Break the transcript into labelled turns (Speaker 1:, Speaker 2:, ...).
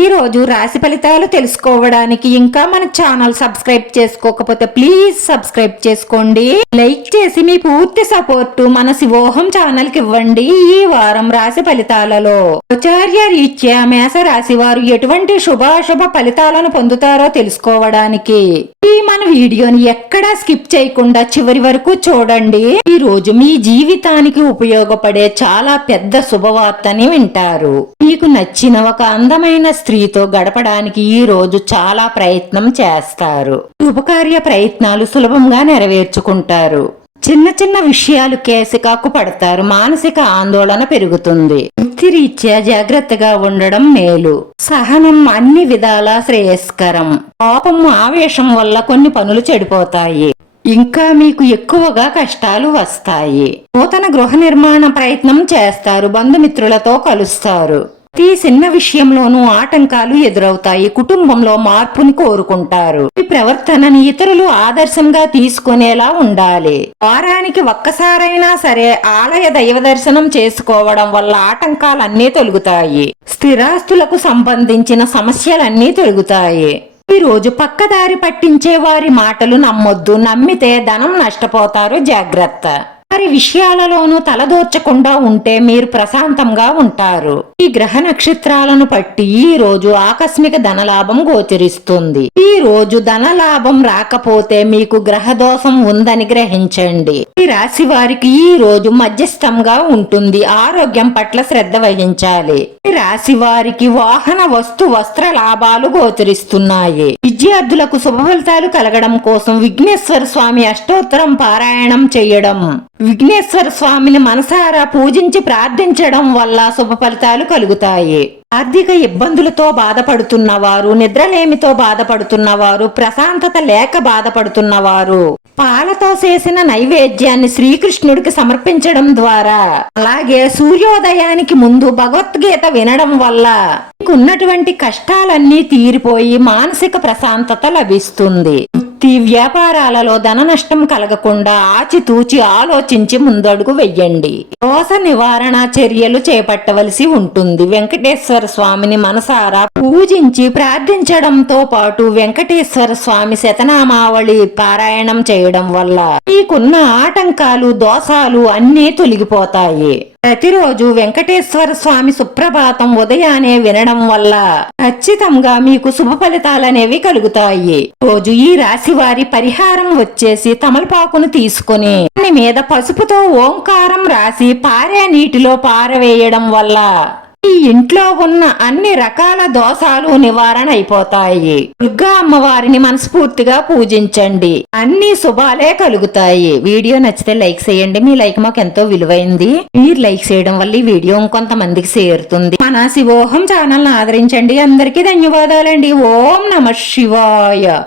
Speaker 1: ఈ రోజు రాశి ఫలితాలు తెలుసుకోవడానికి ఇంకా మన ఛానల్ సబ్స్క్రైబ్ చేసుకోకపోతే ప్లీజ్ సబ్స్క్రైబ్ చేసుకోండి. లైక్ చేసి మీ పూర్తి సపోర్టు మన శివోహం ఛానల్కి ఇవ్వండి ఈ వారం రాశి ఫలితాలలో. ఆచార్య రీత్యా మేష రాశి వారు ఎటువంటి శుభాశుభ ఫలితాలను పొందుతారో తెలుసుకోవడానికి. ఈ మన వీడియోని ఎక్కడా స్కిప్ చేయకుండా చివరి వరకు చూడండి. ఈ రోజు మీ జీవితానికి ఉపయోగపడే చాలా పెద్ద శుభవార్తని వింటారు. మీకు నచ్చిన ఒక అందమైన స్త్రీతో గడపడానికి ఈ రోజు చాలా ప్రయత్నం చేస్తారు. శుభకార్య ప్రయత్నాలు సులభంగా నెరవేర్చుకుంటారు. చిన్న చిన్న విషయాలు కేసికాకు పడతారు. మానసిక ఆందోళన పెరుగుతుంది. వృత్తిరీత్యా జాగ్రత్తగా ఉండడం మేలు. సహనం అన్ని విధాలా శ్రేయస్కరం. కోపం ఆవేశం వల్ల కొన్ని పనులు చెడిపోతాయి. ఇంకా మీకు ఎక్కువగా కష్టాలు వస్తాయి. నూతన గృహ నిర్మాణ ప్రయత్నం చేస్తారు. బంధుమిత్రులతో కలుస్తారు. ప్రతి చిన్న విషయంలోనూ ఆటంకాలు ఎదురవుతాయి. కుటుంబంలో మార్పుని కోరుకుంటారు. ఈ ప్రవర్తనని ఇతరులు ఆదర్శంగా తీసుకునేలా ఉండాలి. వారానికి ఒక్కసారైనా సరే ఆలయ దైవ దర్శనం చేసుకోవడం వల్ల ఆటంకాలన్నీ తొలుగుతాయి. స్థిరాస్తులకు సంబంధించిన సమస్యలన్నీ తొలుగుతాయి. ఈ రోజు పక్కదారి పట్టించే వారి మాటలు నమ్మొద్దు. నమ్మితే ధనం నష్టపోతారు. జాగ్రత్త. వారి విషయాలలోనూ తలదోర్చకుండా ఉంటే మీరు ప్రశాంతంగా ఉంటారు. ఈ గ్రహ నక్షత్రాలను బట్టి ఈ రోజు ఆకస్మిక ధనలాభం గోచరిస్తుంది. ఈ రోజు ధనలాభం రాకపోతే మీకు గ్రహ దోషం ఉందని గ్రహించండి. ఈ రాశి వారికి ఈ రోజు మధ్యస్థంగా ఉంటుంది. ఆరోగ్యం పట్ల శ్రద్ధ వహించాలి. ఈ రాశి వారికి వాహన వస్తు వస్త్ర లాభాలు గోచరిస్తున్నాయి. విద్యార్థులకు శుభ ఫలితాలు కలగడం కోసం విఘ్నేశ్వర స్వామి అష్టోత్తరం పారాయణం చేయడం. విఘ్నేశ్వర స్వామిని మనసారా పూజించి ప్రార్థించడం వల్ల శుభ ఫలితాలు కలుగుతాయి. ఆర్థిక ఇబ్బందులతో బాధపడుతున్న వారు నిద్రలేమితో బాధపడుతున్న వారు ప్రశాంతత లేక బాధపడుతున్న వారు పాలతో చేసిన నైవేద్యాన్ని శ్రీకృష్ణుడికి సమర్పించడం ద్వారా అలాగే సూర్యోదయానికి ముందు భగవద్గీత వినడం వల్ల మీకున్నటువంటి కష్టాలన్నీ తీరిపోయి మానసిక ప్రశాంతత లభిస్తుంది. వృత్తి వ్యాపారాలలో ధన నష్టం కలగకుండా ఆచితూచి ఆలోచించి ముందడుగు వెయ్యండి. దోష నివారణ చర్యలు చేపట్టవలసి ఉంటుంది. వెంకటేశ్వర స్వామిని మనసారా పూజించి ప్రార్థించడంతో పాటు వెంకటేశ్వర స్వామి శతనామావళి పారాయణం చేయడం వల్ల మీకున్న ఆటంకాలు దోషాలు అన్నీ తొలగిపోతాయి. ప్రతిరోజు వెంకటేశ్వర స్వామి సుప్రభాతం ఉదయానే వినడం వల్ల ఖచ్చితంగా మీకు శుభ ఫలితాలనేవి కలుగుతాయి. రోజు ఈ రాశి వారి పరిహారం వచ్చేసి తమలపాకును తీసుకుని దాని మీద పసుపుతో ఓంకారం రాసి పారే నీటిలో పారవేయడం వల్ల ఈ ఇంట్లో ఉన్న అన్ని రకాల దోషాలు నివారణ అయిపోతాయి. దుర్గా అమ్మవారిని మనస్ఫూర్తిగా పూజించండి. అన్ని శుభాలే కలుగుతాయి. వీడియో నచ్చితే లైక్ చేయండి. మీ లైక్ మాకు ఎంతో విలువైంది. మీరు లైక్ చేయడం వల్ల ఈ వీడియో ఇంకొంతమందికి చేరుతుంది. మన శివోహం ఛానల్ ఆదరించండి. అందరికీ ధన్యవాదాలండి. ఓం నమ శివాయ.